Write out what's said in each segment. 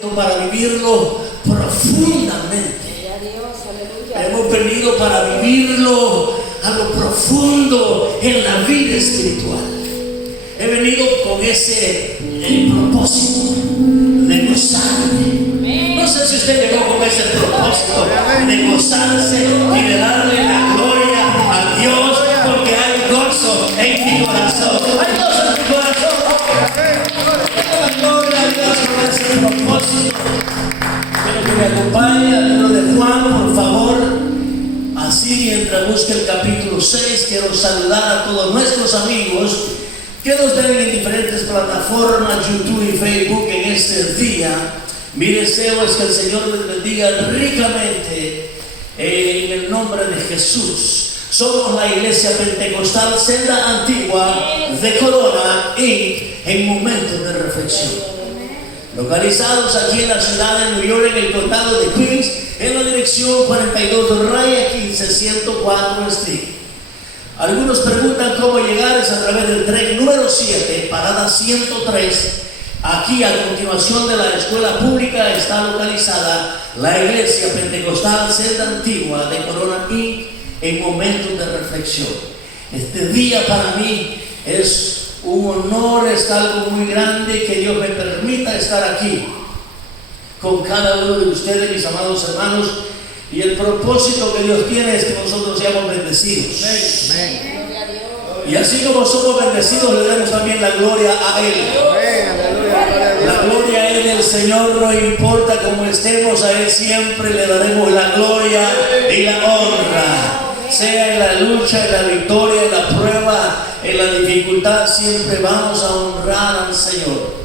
para vivirlo profundamente. Hemos venido para vivirlo a lo profundo en la vida espiritual. He venido con ese propósito de gozarme. No sé si usted llegó con ese propósito de gozarse y de darle la gloria a Dios, porque hay gozo en mi corazón. Hay gozo en mi corazón. Gloria a Dios con ese propósito. Quiero que me acompañe al libro de Juan, por favor. Así, mientras busque el capítulo 6, quiero saludar a todos nuestros amigos que nos ven en diferentes plataformas, YouTube y Facebook en este día. Mi deseo es que el Señor les bendiga ricamente en el nombre de Jesús. Somos la iglesia pentecostal Senda Antigua de Corona y en momentos de reflexión. Localizados aquí en la ciudad de New York, en el condado de Queens, en la dirección 42 raya 15 104 Street. Algunos preguntan cómo llegar, es a través del tren número 7, parada 103. Aquí a continuación de la escuela pública está localizada la iglesia pentecostal Senda Antigua de Corona Inc. en momentos de reflexión. Este día para mí es un honor, es algo muy grande que Dios me permita estar aquí con cada uno de ustedes, mis amados hermanos, y el propósito que Dios tiene es que nosotros seamos bendecidos. Amén. Y así como somos bendecidos, le demos también la gloria a Él. La gloria es del Señor, no importa cómo estemos, a Él siempre le daremos la gloria y la honra. Sea en la lucha, en la victoria, en la prueba, en la dificultad, siempre vamos a honrar al Señor.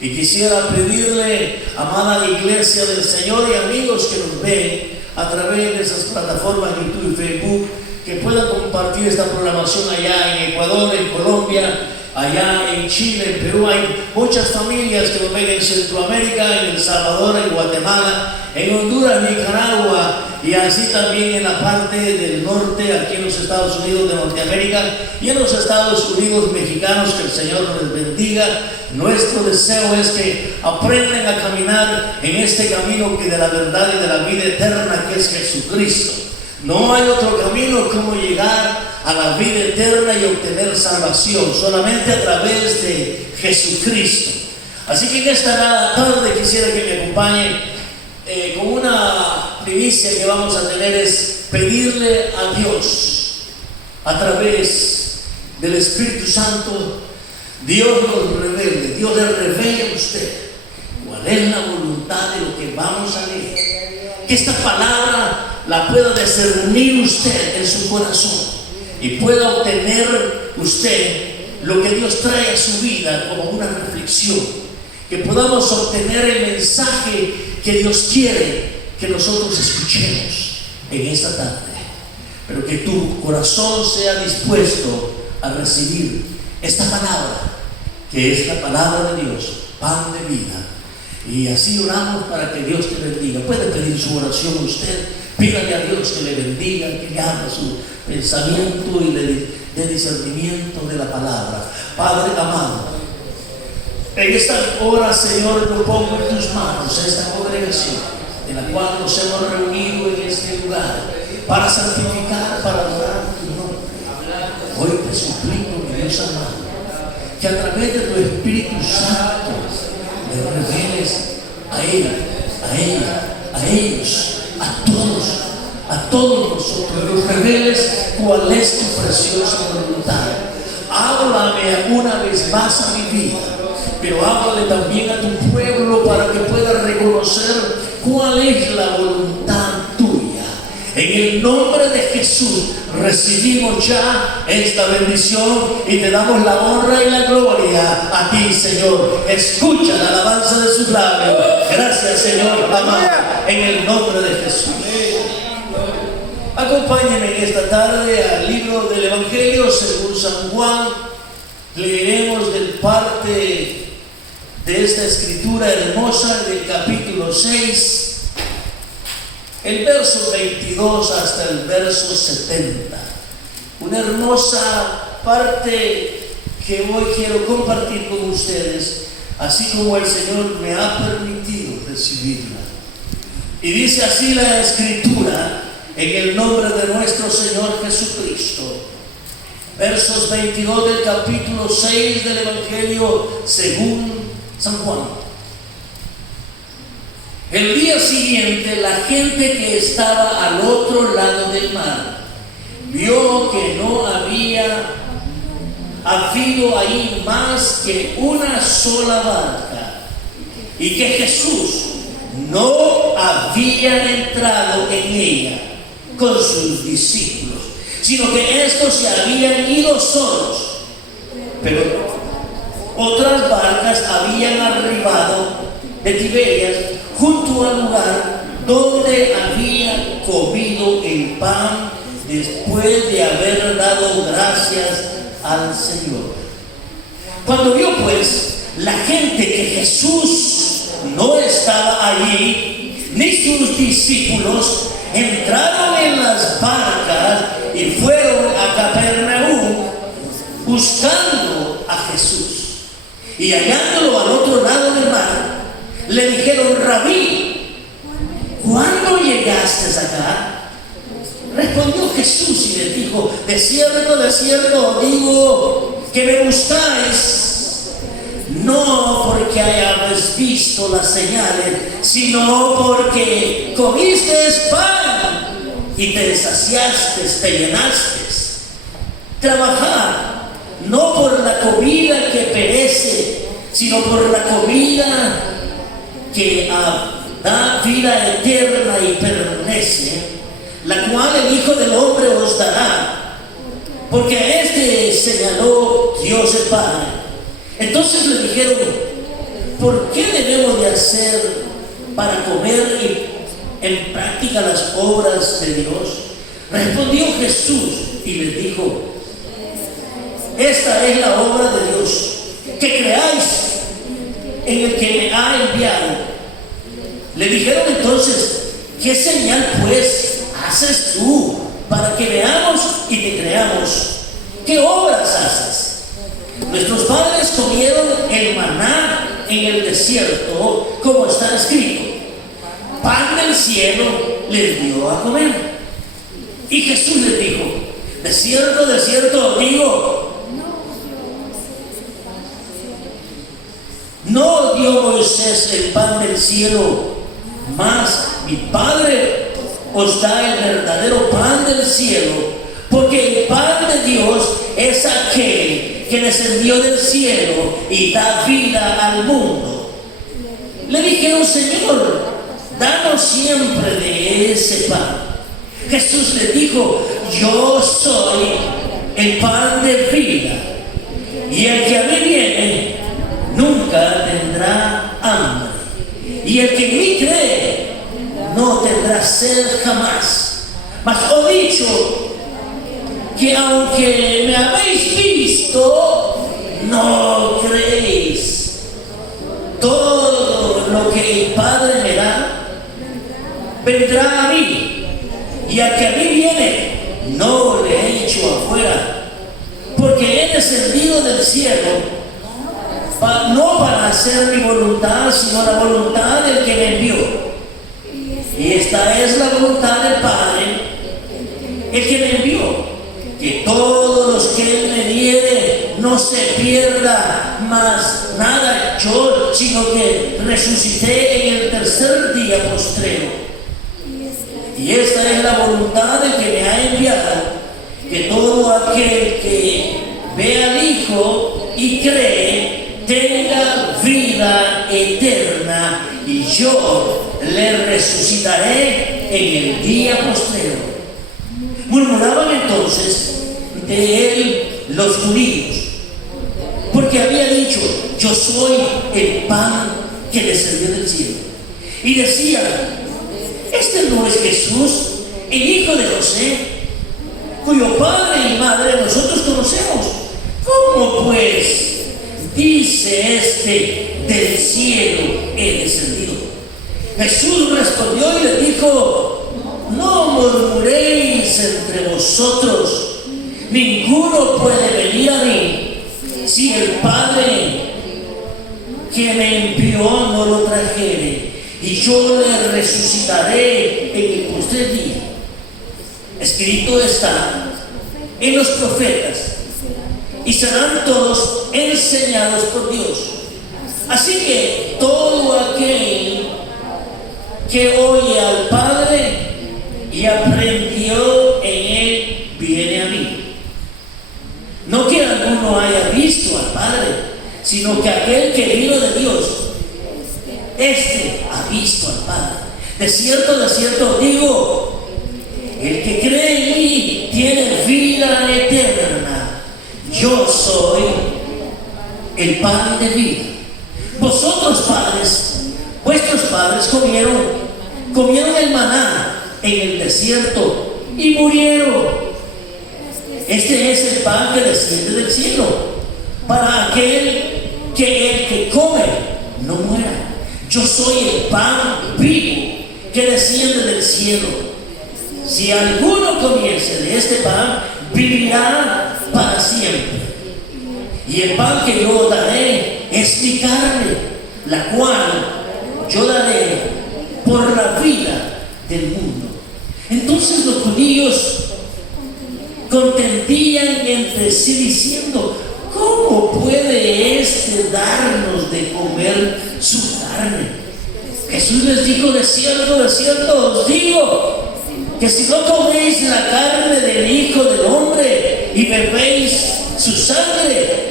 Y quisiera pedirle, amada iglesia del Señor y amigos que nos ven a través de esas plataformas YouTube y Facebook, que puedan compartir esta programación allá en Ecuador, en Colombia, allá en Chile, en Perú. Hay muchas familias que nos ven en Centroamérica, en El Salvador, en Guatemala, en Honduras, Nicaragua, y así también en la parte del norte, aquí en los Estados Unidos de Norteamérica y en los Estados Unidos mexicanos. Que el Señor les bendiga. Nuestro deseo es que aprendan a caminar en este camino que de la verdad y de la vida eterna, que es Jesucristo. No hay otro camino como llegar a la vida eterna y obtener salvación, solamente a través de Jesucristo. Así que en esta tarde quisiera que me acompañen con una primicia que vamos a tener, es pedirle a Dios a través del Espíritu Santo. Dios nos revele, Dios le revele a usted cuál es la voluntad de lo que vamos a leer, que esta palabra la pueda discernir usted en su corazón y pueda obtener usted lo que Dios trae a su vida como una reflexión, que podamos obtener el mensaje que Dios quiere que nosotros escuchemos en esta tarde, pero que tu corazón sea dispuesto a recibir esta palabra, que es la palabra de Dios, pan de vida. Y así oramos para que Dios te bendiga. Puede pedir su oración usted, pídale a Dios que le bendiga, que le abra su pensamiento y le dé discernimiento de la palabra. Padre amado, en esta hora, Señor, lo pongo en tus manos, esta congregación en la cual nos hemos reunido en este lugar para santificar, para adorar tu nombre. Hoy te suplico, mi Dios amado, que a través de tu Espíritu Santo le reveles a él, a ella, a ellos, a todos nosotros, los reveles cuál es tu preciosa voluntad. Háblame una vez más a mi vida, pero háblale también a tu pueblo para que pueda reconocer cuál es la voluntad tuya. En el nombre de Jesús recibimos ya esta bendición y te damos la honra y la gloria a ti, Señor. Escucha la alabanza de sus labios. Gracias, Señor amado, en el nombre de Jesús. Acompáñenme en esta tarde al libro del Evangelio según San Juan. Leeremos del parte de esta escritura hermosa del capítulo 6, el verso 22 hasta el verso 70. Una hermosa parte que hoy quiero compartir con ustedes, así como el Señor me ha permitido recibirla. Y dice así la Escritura, en el nombre de nuestro Señor Jesucristo, versos 22 del capítulo 6 del Evangelio según San Juan. El día siguiente, la gente que estaba al otro lado del mar vio que no había habido ahí más que una sola barca y que Jesús no había entrado en ella con sus discípulos, sino que estos se habían ido solos. Pero otras barcas habían arribado de Tiberias junto al lugar donde había comido el pan después de haber dado gracias al Señor. Cuando vio pues la gente que Jesús no estaba allí, ni sus discípulos, entraron en las barcas y fueron a Capernaum buscando a Jesús. Y hallándolo al otro lado del mar, le dijeron: Rabí, ¿cuándo llegaste acá? Respondió Jesús y les dijo: de cierto digo que me buscáis, no porque hayáis visto las señales, sino porque comiste pan y te saciaste, te llenaste. Trabajad no por la comida que perece, sino por la comida que da vida eterna y permanece, la cual el Hijo del Hombre os dará, porque a este señaló Dios el Padre. Entonces le dijeron: ¿por qué debemos de hacer para comer en práctica las obras de Dios? Respondió Jesús y les dijo: esta es la obra de Dios, que creáis en el que me ha enviado. Le dijeron entonces: ¿qué señal pues haces tú para que veamos y te creamos? ¿Qué obras haces? Nuestros padres comieron el maná en el desierto, como está escrito: pan del cielo les dio a comer. Y Jesús les dijo: de cierto digo, no dio Moisés el pan del cielo, mas mi Padre os da el verdadero pan del cielo, porque el pan de Dios es aquel que descendió del cielo y da vida al mundo. Le dijeron: Señor, danos siempre de ese pan. Jesús le dijo: yo soy el pan de vida, y el que a mí viene nunca tendrá hambre, y el que en mí cree no tendrá sed jamás. Mas os he dicho que aunque me habéis visto, no creéis. Todo lo que el Padre me da vendrá a mí, y al que a mí viene no le he hecho afuera, porque he descendido del cielo no para hacer mi voluntad, sino la voluntad del que me envió. Y esta es la voluntad del Padre, el que me envió, que todos los que Él me diere no se pierda más nada yo, sino que resucité en el tercer día postrero. Y esta es la voluntad del que me ha enviado, que todo aquel que ve al Hijo y cree tenga vida eterna, y yo le resucitaré en el día postrero. Murmuraban entonces de él los judíos, porque había dicho: yo soy el pan que descendió del cielo. Y decían: ¿este no es Jesús, el hijo de José, cuyo padre y madre nosotros conocemos? ¿Cómo pues dice este: del cielo he descendido? Jesús respondió y le dijo: no murmuréis entre vosotros. Ninguno puede venir a mí si el Padre que me envió no lo trajere, y yo le resucitaré en el postrer día. Escrito está en los profetas, y serán todos enseñados por Dios. Así que todo aquel que oye al Padre y aprendió en él, viene a mí. No que alguno haya visto al Padre, sino que aquel que vino de Dios, este ha visto al Padre. De cierto os digo, el que cree en mí tiene vida eterna. Yo soy el pan de vida. Vosotros padres, vuestros padres comieron el maná en el desierto y murieron. Este es el pan que desciende del cielo, para aquel que come no muera. Yo soy el pan vivo que desciende del cielo. Si alguno comiese de este pan, vivirá para siempre. Y el pan que yo daré es mi carne, la cual yo daré por la vida del mundo. Entonces los judíos contendían entre sí diciendo: ¿cómo puede este darnos de comer su carne? Jesús les dijo: de cierto os digo, que si no coméis la carne del Hijo del Hombre y bebéis su sangre,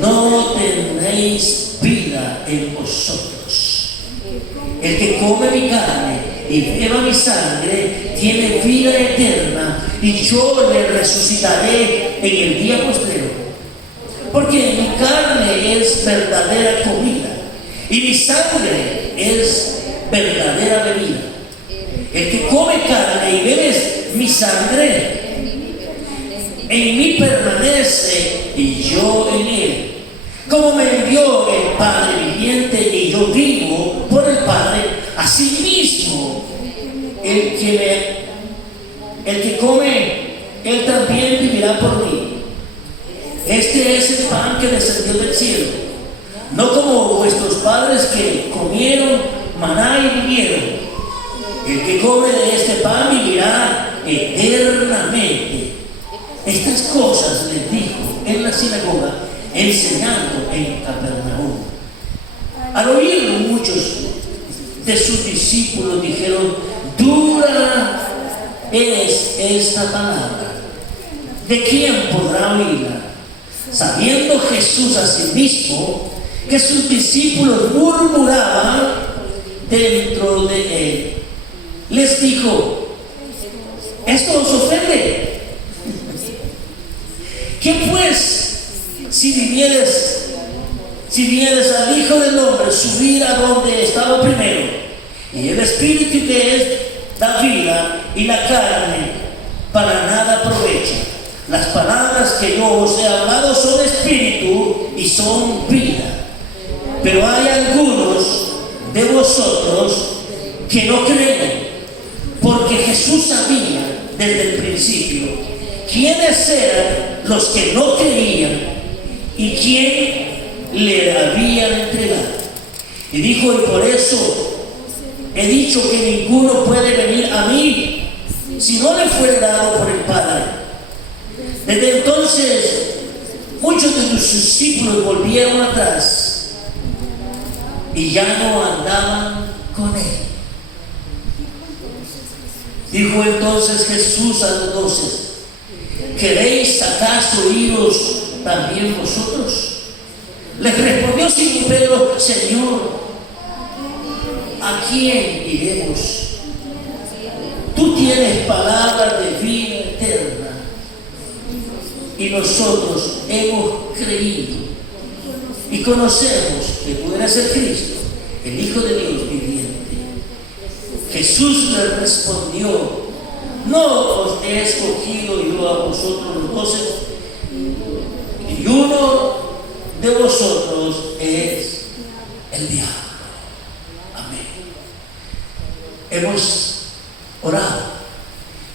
no tenéis vida en vosotros. El que come mi carne y beba mi sangre tiene vida eterna, y yo le resucitaré en el día postrero. Porque mi carne es verdadera comida y mi sangre es verdadera bebida. El que come carne y bebe mi sangre, en mí permanece y yo en él. Como me envió el Padre viviente y yo vivo por el Padre, asimismo el que come, él también vivirá por mí. Este es el pan que descendió del cielo, no como vuestros padres que comieron maná y vivieron. El que come de este pan vivirá eternamente. Estas cosas les dijo en la sinagoga, enseñando en Capernaum. Al oírlo, muchos de sus discípulos dijeron: dura es esta palabra, ¿de quién podrá oírla? Sabiendo Jesús a sí mismo que sus discípulos murmuraban dentro de él, les dijo: ¿esto os ofende? ¿Qué pues si vinieres al Hijo del Hombre, subir a donde estaba primero? Y el Espíritu que es da vida, y la carne para nada aprovecha. Las palabras que yo os he hablado son espíritu y son vida. Pero hay algunos de vosotros que no creen, porque Jesús sabía desde el principio quiénes eran los que no creían y quién le habían entregado. Y dijo: y por eso he dicho que ninguno puede venir a mí si no le fue dado por el Padre. Desde entonces muchos de tus discípulos volvieron atrás y ya no andaban con él. Dijo entonces Jesús a los 12: ¿queréis acaso iros también vosotros? Les respondió Simón Pedro: Señor, ¿a quién iremos? Tú tienes palabras de vida eterna, y nosotros hemos creído y conocemos que tú eres el Cristo, el Hijo de Dios viviente. Jesús le respondió: no os he escogido yo a vosotros los 12, y uno de vosotros es el diablo. Amén. Hemos orado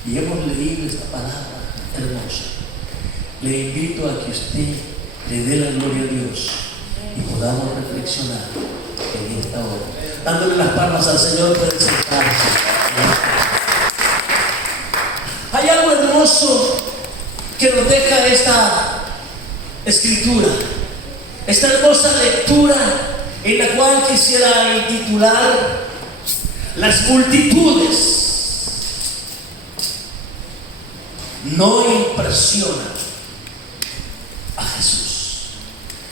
y hemos leído esta palabra hermosa. Le invito a que usted le dé la gloria a Dios y podamos reflexionar en esta hora. Dándole las palmas al Señor por sentarse. Hay algo hermoso que nos deja esta escritura, esta hermosa lectura en la cual quisiera intitular Las multitudes no impresionan a Jesús.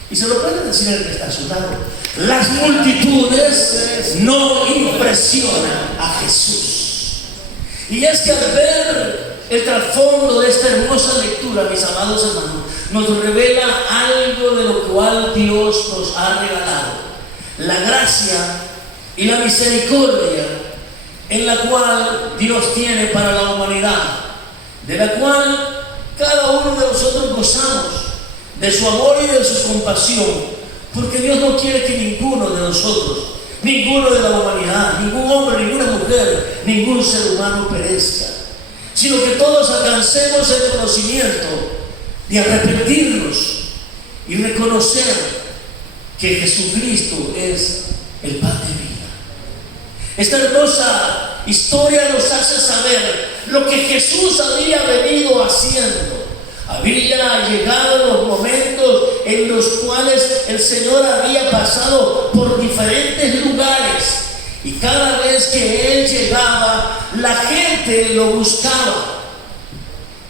Y se lo puede decir el que está a su lado. Las multitudes no impresionan a Jesús. Y es que al ver el trasfondo de esta hermosa lectura, mis amados hermanos, nos revela algo de lo cual Dios nos ha regalado: la gracia y la misericordia en la cual Dios tiene para la humanidad, de la cual cada uno de nosotros gozamos de su amor y de su compasión, porque Dios no quiere que ninguno de nosotros, ninguno de la humanidad, ningún hombre, ninguna mujer, ningún ser humano perezca, sino que todos alcancemos el conocimiento de arrepentirnos y reconocer que Jesucristo es el pan de vida. Esta hermosa historia nos hace saber lo que Jesús había venido haciendo. Había llegado los momentos en los cuales el Señor había pasado por diferentes lugares, y cada vez que Él llegaba, la gente lo buscaba.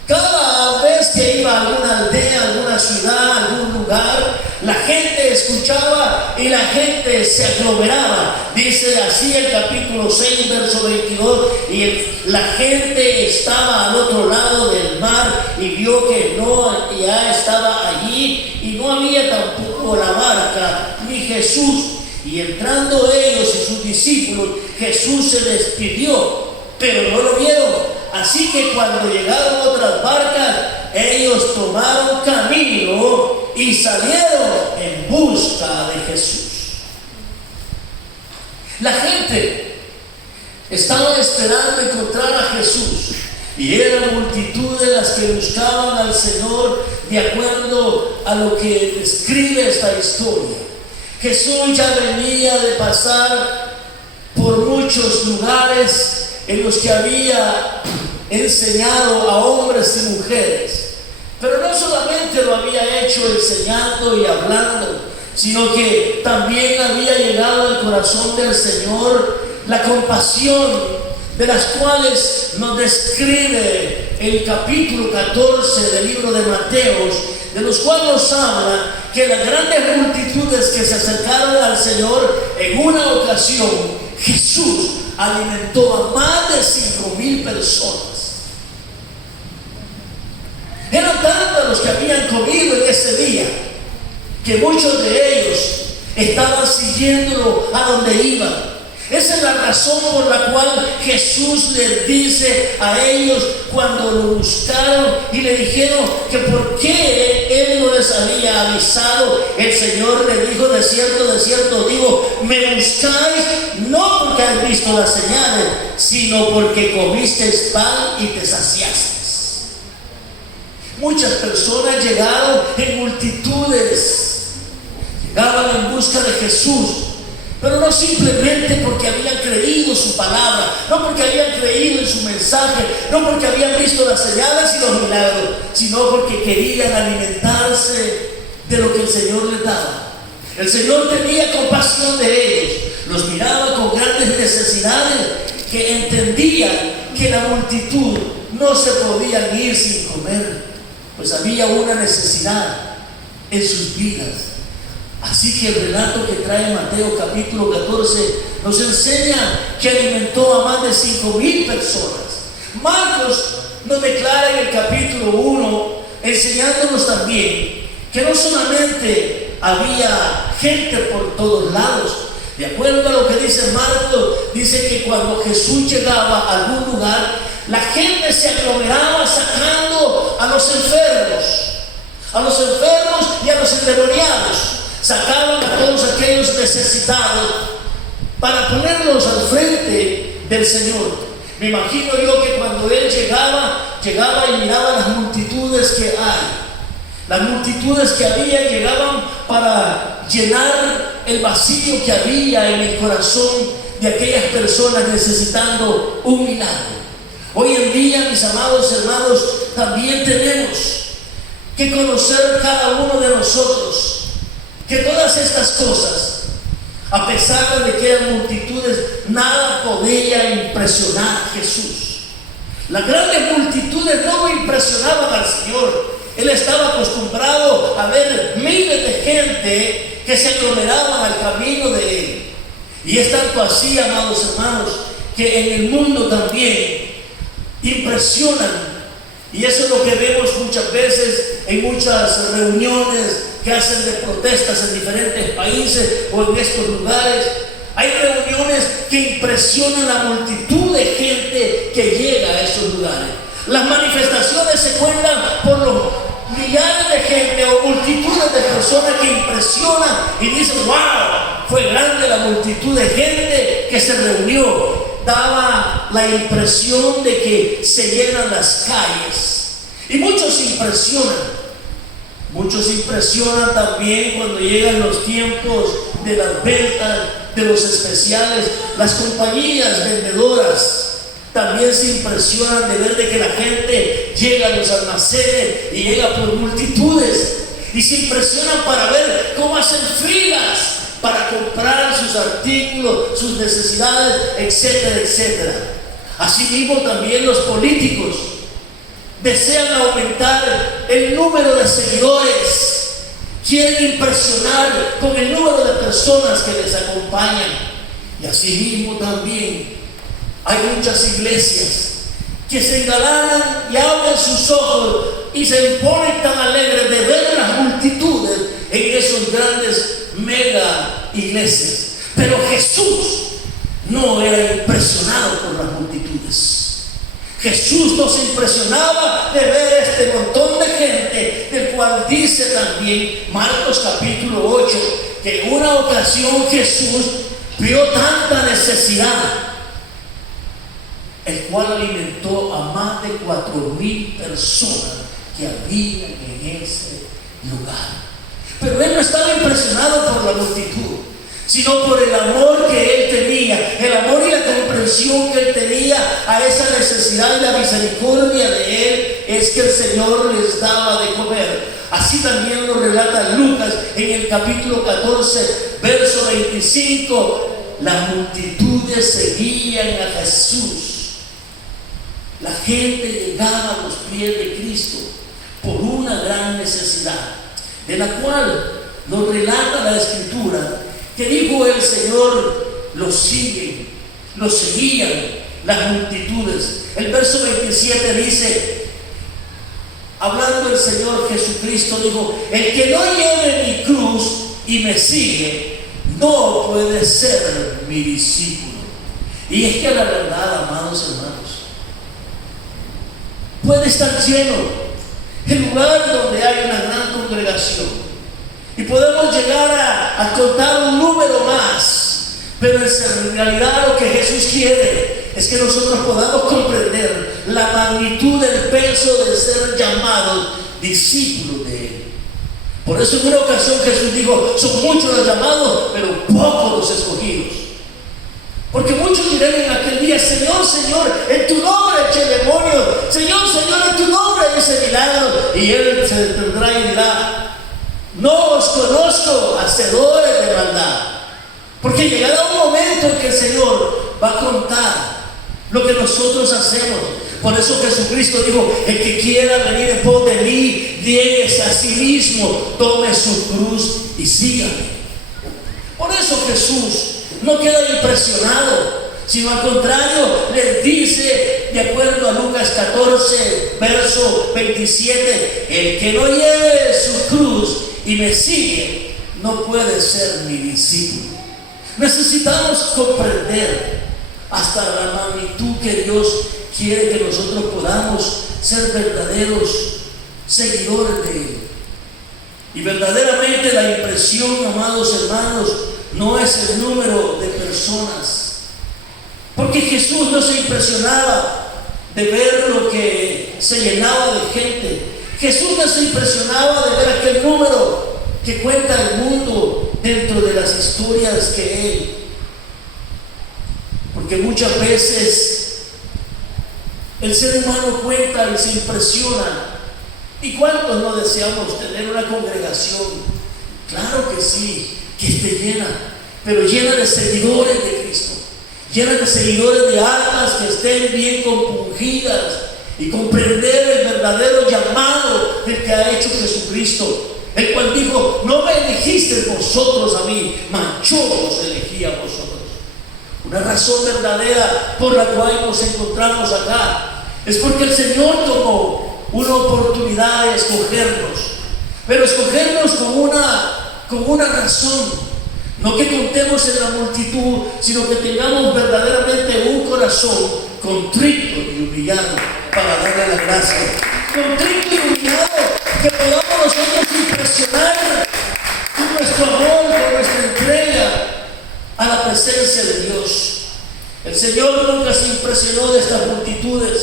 Cada vez que iba a alguna aldea, alguna ciudad, algún lugar, la gente escuchaba y la gente se aglomeraba. Dice así el capítulo 6, verso 22, y la gente estaba al otro lado del mar y vio que no ya estaba allí, y no había tampoco la barca ni Jesús. Y entrando ellos y sus discípulos, Jesús se despidió, pero no lo vieron. Así que cuando llegaron otras barcas, ellos tomaron camino y salieron en busca de Jesús. La gente estaba esperando encontrar a Jesús, y era multitud de las que buscaban al Señor, de acuerdo a lo que describe esta historia. Jesús ya venía de pasar por muchos lugares en los que había enseñado a hombres y mujeres, pero no solamente lo había hecho enseñando y hablando, sino que también había llegado al corazón del Señor la compasión, de las cuales nos describe el capítulo 14 del libro de Mateos, de los cuales nos habla que las grandes multitudes que se acercaron al Señor, en una ocasión Jesús alimentó a más de 5,000 personas. Eran tantos los que habían comido en ese día, que muchos de ellos estaban siguiéndolo a donde iban. Esa es la razón por la cual Jesús les dice a ellos, cuando lo buscaron y le dijeron que por qué Él no les había avisado, el Señor le dijo: de cierto digo, me buscáis no porque habéis visto las señales, sino porque comisteis pan y te saciasteis. Muchas personas llegaron en multitudes, llegaban en busca de Jesús, pero no simplemente porque habían creído su palabra, no porque habían creído en su mensaje, no porque habían visto las señales y los milagros, sino porque querían alimentarse de lo que el Señor les daba. El Señor tenía compasión de ellos, los miraba con grandes necesidades, que entendían que la multitud no se podían ir sin comer, pues había una necesidad en sus vidas. Así que el relato que trae Mateo capítulo 14 nos enseña que alimentó a más de 5,000 personas. Marcos nos declara en el capítulo 1, enseñándonos también que no solamente había gente por todos lados. De acuerdo a lo que dice Marcos, dice que cuando Jesús llegaba a algún lugar, la gente se aglomeraba sacando a los enfermos y a los endemoniados. Sacaban a todos aquellos necesitados para ponerlos al frente del Señor. Me imagino yo que cuando Él llegaba y miraba las multitudes que hay, las multitudes que había, llegaban para llenar el vacío que había en el corazón de aquellas personas necesitando un milagro. Hoy en día, mis amados hermanos, también tenemos que conocer cada uno de nosotros que todas estas cosas, a pesar de que eran multitudes, nada podía impresionar a Jesús. Las grandes multitudes no impresionaban al Señor. Él estaba acostumbrado a ver miles de gente que se aglomeraban al camino de Él. Y es tanto así, amados hermanos, que en el mundo también impresionan. Y eso es lo que vemos muchas veces en muchas reuniones que hacen de protestas en diferentes países o en estos lugares. Hay reuniones que impresionan la multitud de gente que llega a esos lugares. Las manifestaciones se cuentan por los millares de gente o multitudes de personas que impresionan y dicen: wow, fue grande la multitud de gente que se reunió. Daba la impresión de que se llenan las calles. Y muchos impresionan. Muchos impresionan también cuando llegan los tiempos de las ventas, de los especiales. Las compañías vendedoras también se impresionan de ver de que la gente llega a los almacenes y llega por multitudes. Y se impresionan para ver cómo hacen filas para comprar sus artículos, sus necesidades, etcétera, etcétera. Asimismo también los políticos desean aumentar el número de seguidores, quieren impresionar con el número de personas que les acompañan. Y asimismo también hay muchas iglesias que se engalanan y abren sus ojos y se ponen tan alegres de ver las multitudes en esos grandes mega iglesias. Pero Jesús no era impresionado por las multitudes. Jesús no se impresionaba de ver este montón de gente, del cual dice también Marcos capítulo 8, que en una ocasión Jesús vio tanta necesidad, el cual alimentó a más de 4,000 personas que había en ese lugar. Pero él no estaba impresionado por la multitud, sino por el amor que él tenía, el amor y la comprensión que él tenía a esa necesidad, y la misericordia de él es que el Señor les daba de comer. Así también lo relata Lucas en el capítulo 14, verso 25. Las multitudes seguían a Jesús. La gente llegaba a los pies de Cristo por una gran necesidad, de la cual nos relata la Escritura, que dijo el Señor: los siguen, los seguían las multitudes. El verso 27 dice, hablando el Señor Jesucristo, dijo: el que no lleve mi cruz y me sigue, no puede ser mi discípulo. Y es que la verdad, amados hermanos, puede estar lleno el lugar donde hay una gran congregación, y podemos llegar a contar un número más, pero en realidad lo que Jesús quiere es que nosotros podamos comprender la magnitud del peso de ser llamados discípulos de Él. Por eso en una ocasión Jesús dijo: son muchos los llamados, pero pocos los escogidos. Porque muchos dirán en aquel día: Señor, Señor, en tu nombre eché demonios, Señor, Señor, en tu nombre hice milagros. Y Él se detendrá y dirá: no os conozco, hacedores de maldad. Porque llegará un momento en que el Señor va a contar lo que nosotros hacemos. Por eso Jesucristo dijo: el que quiera venir en pos de mí, niéguese a sí mismo, tome su cruz y sígame. Por eso Jesús no queda impresionado, sino al contrario, les dice, de acuerdo a Lucas 14, verso 27, el que no lleve su cruz y me sigue, no puede ser mi discípulo. Necesitamos comprender hasta la magnitud que Dios quiere que nosotros podamos ser verdaderos seguidores de Él. Y verdaderamente la impresión, amados hermanos, no es el número de personas, porque Jesús no se impresionaba de ver lo que se llenaba de gente. Jesús no se impresionaba de ver aquel número que cuenta el mundo dentro de las historias que él, porque muchas veces el ser humano cuenta y se impresiona. ¿Y cuántos no deseamos tener una congregación? Claro que sí, que esté llena, pero llena de seguidores de Cristo, llena de seguidores de almas que estén bien compungidas y comprender el verdadero llamado del que ha hecho Jesucristo, el cual dijo: no me elegisteis vosotros a mí, mas yo os elegí a vosotros. Una razón verdadera por la cual nos encontramos acá es porque el Señor tomó una oportunidad de escogernos, pero escogernos con una razón. No que contemos en la multitud, sino que tengamos verdaderamente un corazón contrito y humillado para darle la gracia. Contrito y humillado, que podamos nosotros impresionar con nuestro amor, con nuestra entrega a la presencia de Dios. El Señor nunca se impresionó de estas multitudes,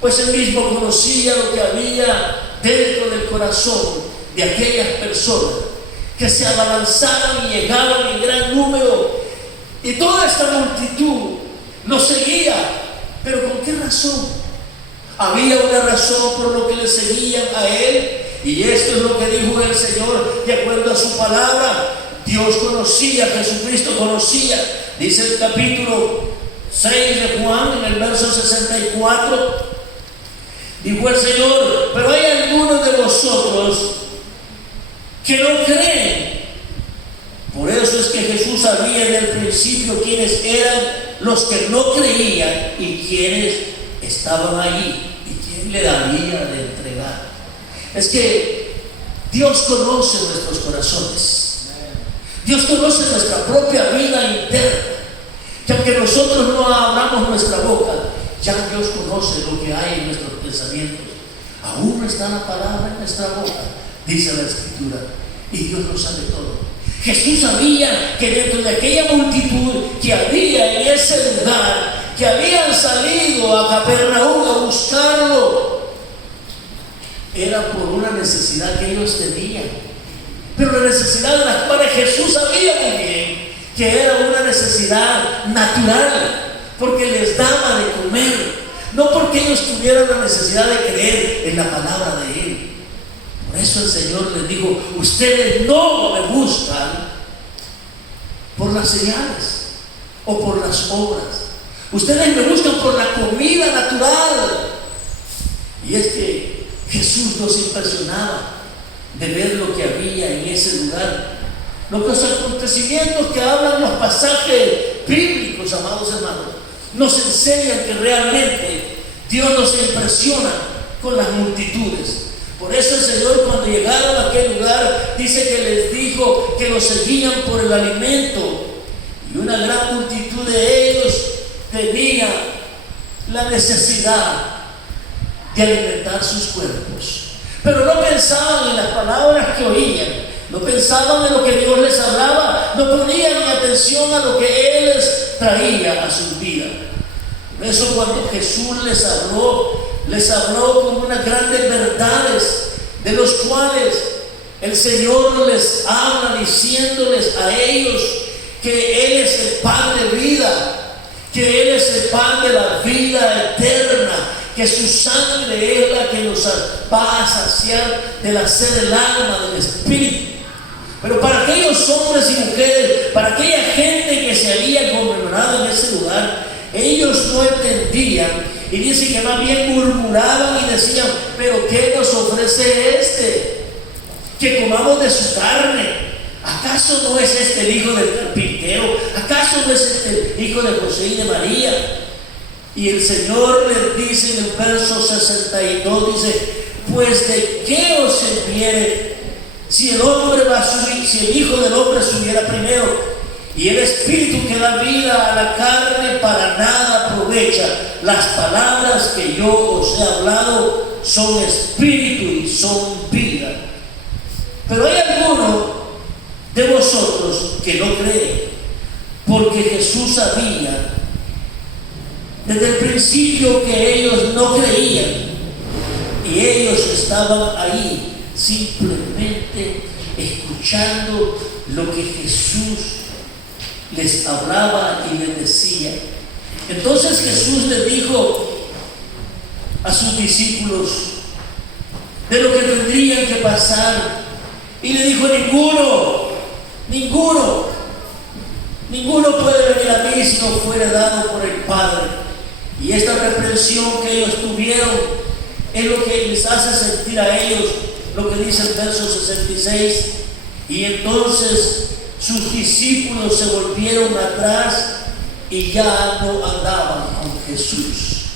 pues Él mismo conocía lo que había dentro del corazón de aquellas personas que se abalanzaban y llegaban en gran número, y toda esta multitud lo seguía. ¿Pero con qué razón? Había una razón por lo que le seguían a Él, y esto es lo que dijo el Señor de acuerdo a su palabra. Dios conocía, Jesucristo conocía. Dice el capítulo 6 de Juan, en el verso 64, dijo el Señor: pero hay algunos de vosotros que no creen. Por eso es que Jesús sabía desde el principio quiénes eran los que no creían y quiénes estaban allí y quién le daría de entregar. Es que Dios conoce nuestros corazones. Dios conoce nuestra propia vida interna, que aunque nosotros no abramos nuestra boca, ya Dios conoce lo que hay en nuestros pensamientos. Aún no está la palabra en nuestra boca, dice la Escritura, y Dios lo sabe todo. Jesús sabía que dentro de aquella multitud que había en ese lugar, que habían salido a Capernaum a buscarlo, era por una necesidad que ellos tenían. Pero la necesidad de las cuales Jesús sabía muy bien que era una necesidad natural, porque les daba de comer, no porque ellos tuvieran la necesidad de creer en la palabra de Él. Por eso el Señor les dijo: ustedes no me buscan por las señales o por las obras, ustedes me buscan por la comida natural. Y es que Jesús nos impresionaba de ver lo que había en ese lugar, los acontecimientos que hablan los pasajes bíblicos, amados hermanos, nos enseñan que realmente Dios nos impresiona con las multitudes. Por eso el Señor, cuando llegaron a aquel lugar, dice que les dijo que los seguían por el alimento, y una gran multitud de ellos tenía la necesidad de alimentar sus cuerpos. Pero no pensaban en las palabras que oían, no pensaban en lo que Dios les hablaba, no ponían atención a lo que Él les traía a su vida. Por eso cuando Jesús les habló con unas grandes verdades, de los cuales el Señor les habla diciéndoles a ellos que Él es el pan de vida, que Él es el pan de la vida eterna, que su sangre es la que nos va a saciar del hacer el alma, del espíritu. Pero para aquellos hombres y mujeres, para aquella gente que se había conmemorado en ese lugar, ellos no entendían, y dice que más bien murmuraban y decían: pero ¿qué nos ofrece este? Que comamos de su carne. ¿Acaso no es este el hijo del carpintero? ¿Acaso no es este el hijo de José y de María? Y el Señor les dice en el verso 62, dice: pues de qué os sirviere si el hombre va a subir, si el Hijo del Hombre subiera primero, y el Espíritu que da vida a la carne para nada aprovecha. Las palabras que yo os he hablado son espíritu y son vida. Pero hay algunos de vosotros que no creen, porque Jesús sabía desde el principio que ellos no creían, y ellos estaban ahí simplemente escuchando lo que Jesús les hablaba y les decía. Entonces Jesús les dijo a sus discípulos de lo que tendrían que pasar, y le dijo: ninguno puede venir a mí si no fuera dado por el Padre. Y esta reprensión que ellos tuvieron es lo que les hace sentir a ellos lo que dice el verso 66. Y entonces sus discípulos se volvieron atrás y ya no andaban con Jesús.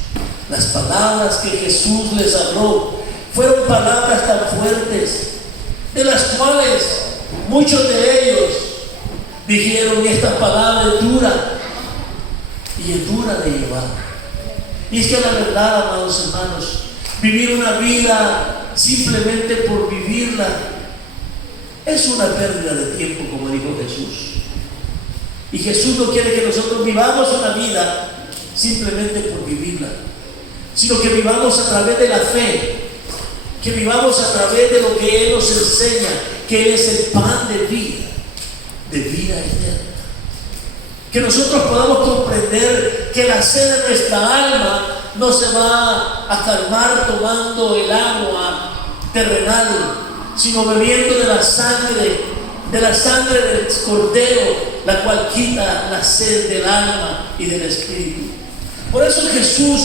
Las palabras que Jesús les habló fueron palabras tan fuertes, de las cuales muchos de ellos dijeron: esta palabra es dura, y es dura de llevar. Y es que la verdad, amados hermanos, vivir una vida simplemente por vivirla es una pérdida de tiempo, como dijo Jesús. Y Jesús no quiere que nosotros vivamos una vida simplemente por vivirla, sino que vivamos a través de la fe, que vivamos a través de lo que Él nos enseña, que Él es el pan de vida eterna. Que nosotros podamos comprender que la sed de nuestra alma no se va a calmar tomando el agua terrenal, sino bebiendo de la sangre del Cordero, la cual quita la sed del alma y del espíritu. Por eso Jesús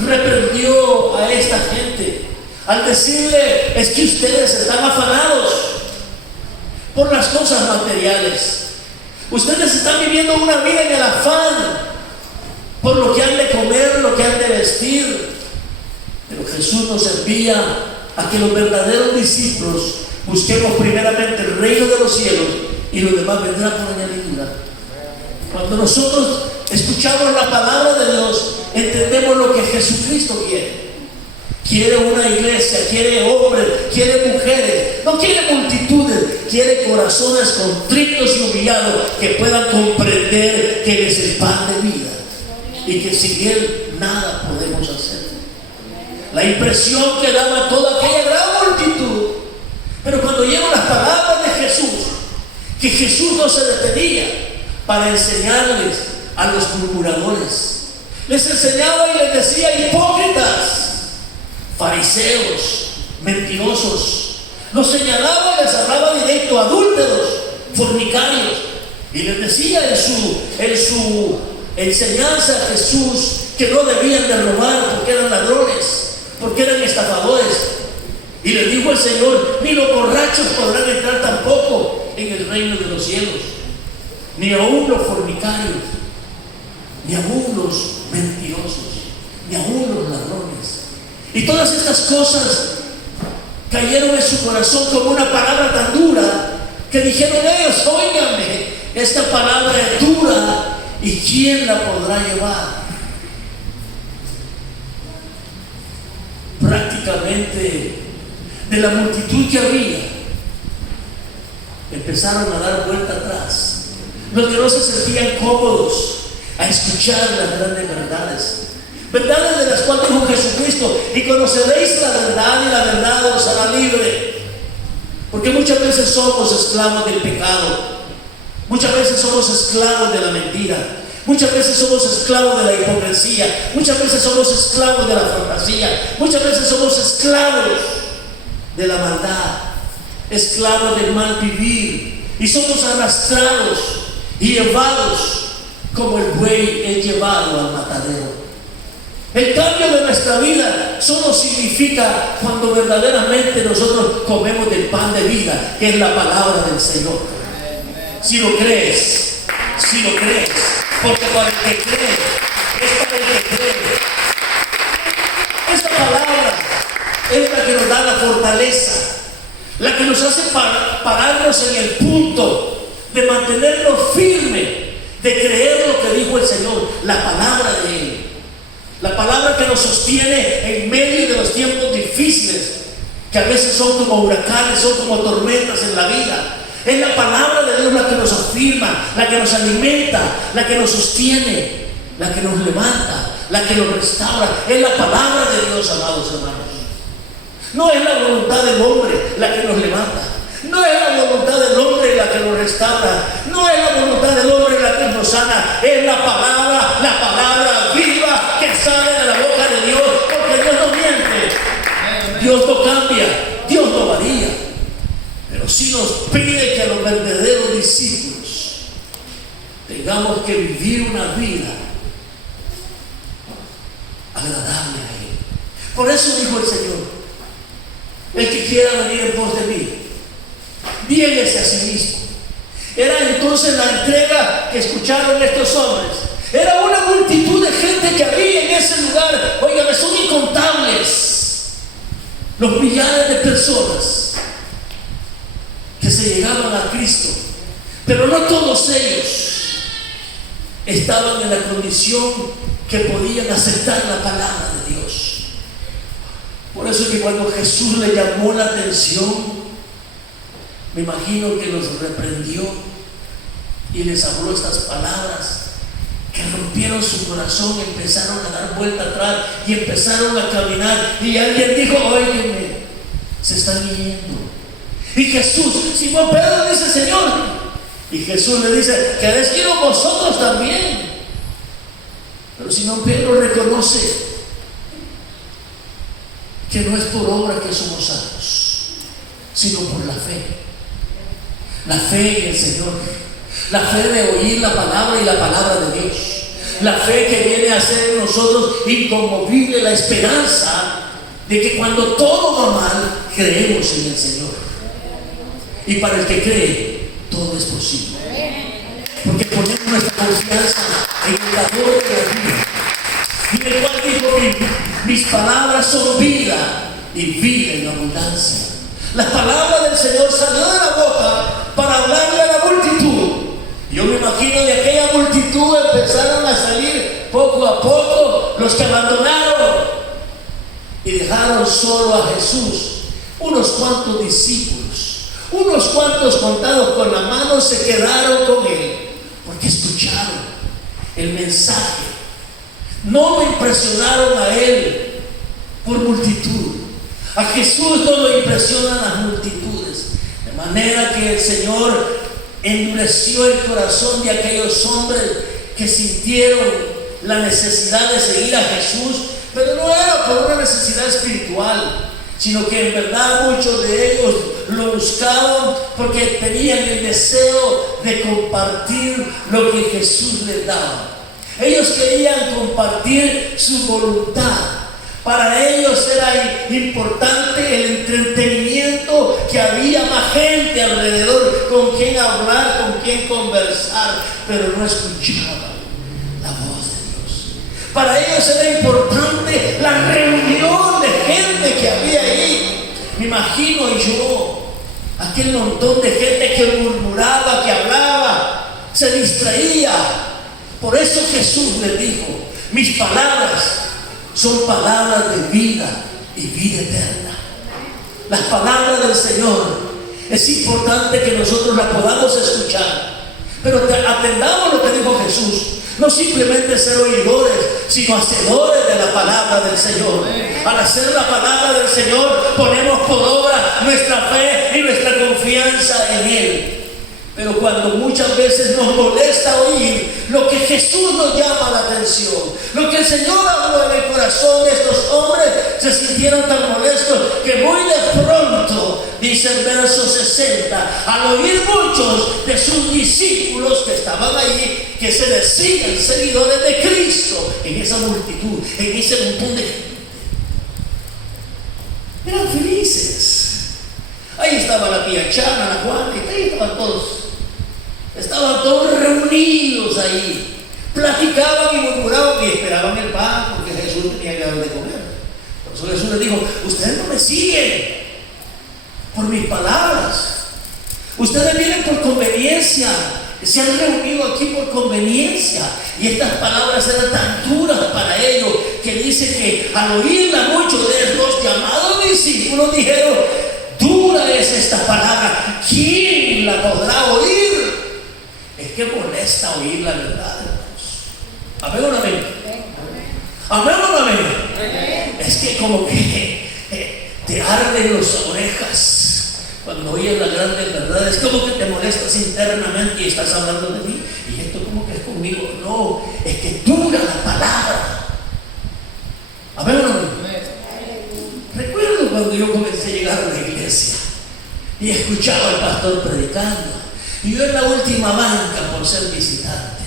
reprendió a esta gente al decirle: es que ustedes están afanados por las cosas materiales. Ustedes están viviendo una vida en el afán por lo que han de comer, lo que han de vestir. Pero Jesús nos envía a que los verdaderos discípulos busquemos primeramente el reino de los cielos, y lo demás vendrá por añadidura. Cuando nosotros escuchamos la palabra de Dios, entendemos lo que Jesucristo quiere. Quiere una iglesia, quiere hombres, quiere mujeres, no quiere multitudes, quiere corazones contritos y humillados que puedan comprender que Él es el pan de vida y que sin Él nada podemos hacer. La impresión que daba toda aquella gran multitud. Pero cuando llegan las palabras de Jesús, que Jesús no se detenía para enseñarles a los murmuradores, les enseñaba y les decía: hipócritas, fariseos, mentirosos. Los señalaba y les hablaba directo: adúlteros, fornicarios. Y les decía en su enseñanza a Jesús que no debían de robar porque eran ladrones, porque eran estafadores. Y les dijo el Señor: ni los borrachos podrán entrar tampoco en el reino de los cielos, ni aún los fornicarios, ni aún los mentirosos, ni aún los ladrones. Y todas estas cosas cayeron en su corazón como una palabra tan dura que dijeron ellos: óigame, esta palabra es dura, ¿y quién la podrá llevar? Prácticamente de la multitud que había, empezaron a dar vuelta atrás. Los que no se sentían cómodos a escuchar las grandes verdades de las cuales dijo Jesucristo: y conoceréis la verdad, y la verdad os hará libre. Porque muchas veces somos esclavos del pecado, muchas veces somos esclavos de la mentira, muchas veces somos esclavos de la hipocresía, muchas veces somos esclavos de la fantasía, muchas veces somos esclavos de la maldad, esclavos del mal vivir, y somos arrastrados y llevados como el buey es llevado al matadero. El cambio de nuestra vida solo significa cuando verdaderamente nosotros comemos del pan de vida, que es la palabra del Señor. Si lo crees, porque para el que cree, es para el que cree. Esta palabra es la que nos da la fortaleza, la que nos hace pararnos en el punto de mantenernos firme, de creer lo que dijo el Señor, la palabra de Él. La palabra que nos sostiene en medio de los tiempos difíciles, que a veces son como huracanes, son como tormentas en la vida. Es la palabra de Dios la que nos afirma, la que nos alimenta, la que nos sostiene, la que nos levanta, la que nos restaura. Es la palabra de Dios, amados hermanos. No es la voluntad del hombre la que nos levanta. No es la voluntad del hombre la que lo restaura. No es la voluntad del hombre la que lo sana. Es la palabra viva que sale de la boca de Dios. Porque Dios no miente. Dios no cambia. Dios no varía. Pero sí nos pide que a los verdaderos discípulos tengamos que vivir una vida agradable a Él. Por eso dijo el Señor: el que quiera venir en pos de mí, niéguese a sí mismo. Era entonces la entrega que escucharon estos hombres. Era una multitud de gente que había en ese lugar. Oigan, son incontables los millares de personas que se llegaban a Cristo. Pero no todos ellos estaban en la condición que podían aceptar la palabra de Dios. Por eso es que cuando Jesús le llamó la atención, me imagino que los reprendió y les habló estas palabras que rompieron su corazón, empezaron a dar vuelta atrás y empezaron a caminar. Y alguien dijo: óyeme, se están yendo. Y Jesús, Simón Pedro dice: Señor. Y Jesús le dice: ¿queréis ir vosotros también? Pero Simón Pedro reconoce que no es por obra que somos salvos, sino por la fe. La fe en el Señor, la fe de oír la palabra y la palabra de Dios, la fe que viene a ser en nosotros inconmovible, la esperanza de que cuando todo va mal, creemos en el Señor. Y para el que cree, todo es posible, porque ponemos nuestra confianza en el dador de la vida, y el cual dijo: mis palabras son vida y vida en abundancia. La palabra del Señor salió de la boca para hablarle a la multitud. Yo me imagino de aquella multitud empezaron a salir poco a poco los que abandonaron y dejaron solo a Jesús. Unos cuantos discípulos, unos cuantos contados con la mano, se quedaron con Él porque escucharon el mensaje. No lo impresionaron a Él por multitud. A Jesús no lo impresionan las multitudes. De manera que el Señor endureció el corazón de aquellos hombres que sintieron la necesidad de seguir a Jesús, pero no era por una necesidad espiritual, sino que en verdad muchos de ellos lo buscaban porque tenían el deseo de compartir lo que Jesús les daba. Ellos querían compartir su voluntad. Para ellos era importante el entretenimiento, que había más gente alrededor con quien hablar, con quien conversar, pero no escuchaban la voz de Dios. Para ellos era importante la reunión de gente que había ahí. Me imagino yo aquel montón de gente que murmuraba, que hablaba, se distraía. Por eso Jesús les dijo: mis palabras son palabras de vida y vida eterna. Las palabras del Señor es importante que nosotros las podamos escuchar, pero atendamos lo que dijo Jesús. No simplemente ser oidores, sino hacedores de la palabra del Señor. Al hacer la palabra del Señor, ponemos por obra nuestra fe y nuestra confianza en Él. Pero cuando muchas veces nos molesta oír lo que Jesús nos llama la atención, lo que el Señor habló en el corazón de estos hombres, se sintieron tan molestos que muy de pronto, dice el verso 60, al oír muchos de sus discípulos que estaban allí, que se decían seguidores de Cristo, en esa multitud, en ese montón de gente, eran felices. Ahí estaba la tía Chana, la Juana, y ahí estaban todos reunidos ahí, platicaban y murmuraban y esperaban el pan, porque Jesús tenía que dar de comer. Por eso Jesús les dijo: ustedes no me siguen por mis palabras, ustedes vienen por conveniencia, se han reunido aquí por conveniencia. Y estas palabras eran tan duras para ellos que dice que al oírla muchos de los llamados discípulos dijeron: dura es esta palabra, ¿quién la podrá oír? Es que molesta oír la verdad, hermanos. ¿Amén o no amén? ¿Amén o no amén? Es que como que te arden las orejas cuando oyes las grandes verdades, como que te molestas internamente y estás hablando de mí. Y esto como que es conmigo. No, es que dura la palabra. A ver, recuerdo cuando yo comencé a llegar a la iglesia y escuchaba al pastor predicando. Y yo en la última banca por ser visitante.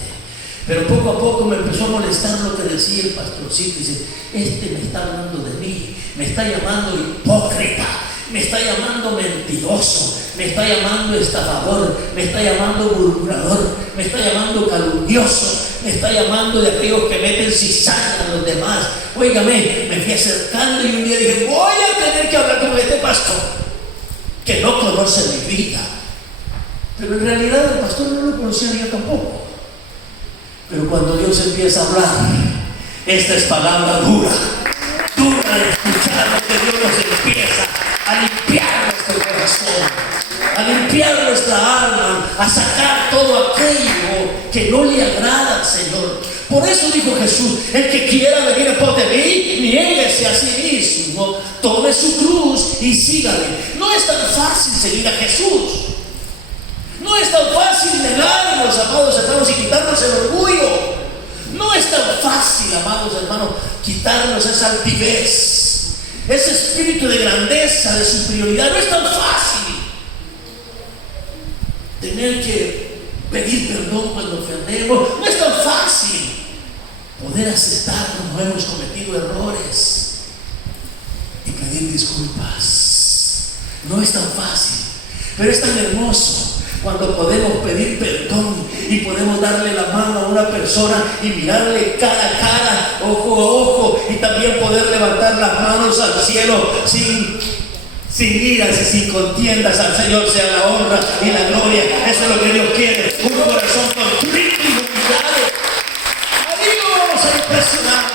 Pero poco a poco me empezó a molestar lo que decía el pastorcito. Dice, este me está hablando de mí, me está llamando hipócrita, me está llamando mentiroso, me está llamando estafador, me está llamando murmurador, me está llamando calumnioso, me está llamando de aquellos que meten cizaña a los demás. Óigame, me fui acercando y un día dije, voy a tener que hablar con este pastor que no conoce mi vida. Pero en realidad el pastor no lo conocía yo tampoco. Pero cuando Dios empieza a hablar, esta es palabra dura de escuchar lo que Dios nos empieza a limpiar nuestro corazón, a limpiar nuestra alma, a sacar todo aquello que no le agrada al Señor. Por eso dijo Jesús, el que quiera venir en pos de mí, niéguese a sí mismo, tome su cruz y sígame. No es tan fácil seguir a Jesús. No es tan fácil negarnos, amados hermanos, y quitarnos el orgullo. No es tan fácil, amados hermanos, quitarnos esa altivez, ese espíritu de grandeza, de superioridad. No es tan fácil tener que pedir perdón cuando ofendemos. No es tan fácil poder aceptar cuando hemos cometido errores y pedir disculpas. No es tan fácil, pero es tan hermoso cuando podemos pedir perdón y podemos darle la mano a una persona y mirarle cara a cara, ojo a ojo, y también poder levantar las manos al cielo sin iras y sin contiendas. Al Señor sea la honra y la gloria. Eso es lo que Dios quiere, un corazón contrito y humillado. Ahí lo vamos a impresionar,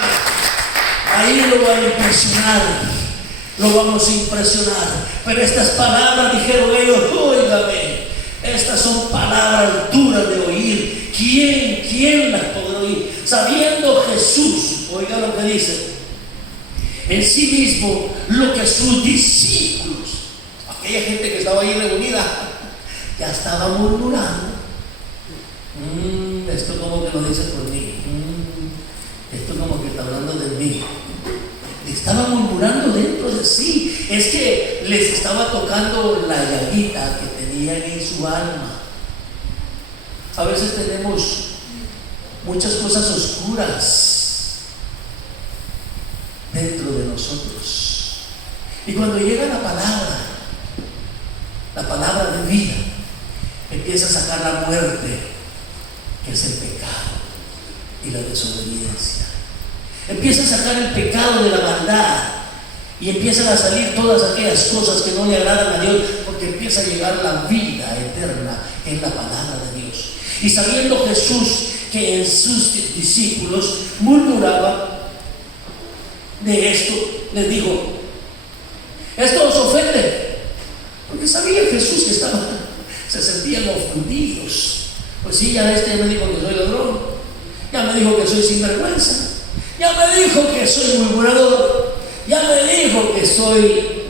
ahí lo va a impresionar, lo vamos a impresionar. Pero estas palabras, dijeron ellos, óigame, estas son palabras duras de oír. ¿Quién las podrá oír? Sabiendo Jesús, oiga lo que dice, en sí mismo lo que sus discípulos, aquella gente que estaba ahí reunida, ya estaba murmurando. Esto como que lo dice por mí. Esto como que está hablando de mí. Estaba murmurando dentro de sí. Es que les estaba tocando la llaguita que tenían en su alma. A veces tenemos muchas cosas oscuras dentro de nosotros. Y cuando llega la palabra de vida, empieza a sacar la muerte, que es el pecado y la desobediencia. Empieza a sacar el pecado de la maldad y empiezan a salir todas aquellas cosas que no le agradan a Dios, porque empieza a llegar la vida eterna en la palabra de Dios. Y sabiendo Jesús que en sus discípulos murmuraban de esto, les dijo, esto os ofende, porque sabía Jesús que se sentían ofendidos. Pues sí, ya me dijo que soy ladrón, ya me dijo que soy sinvergüenza, ya me dijo que soy murmurador, ya me dijo que soy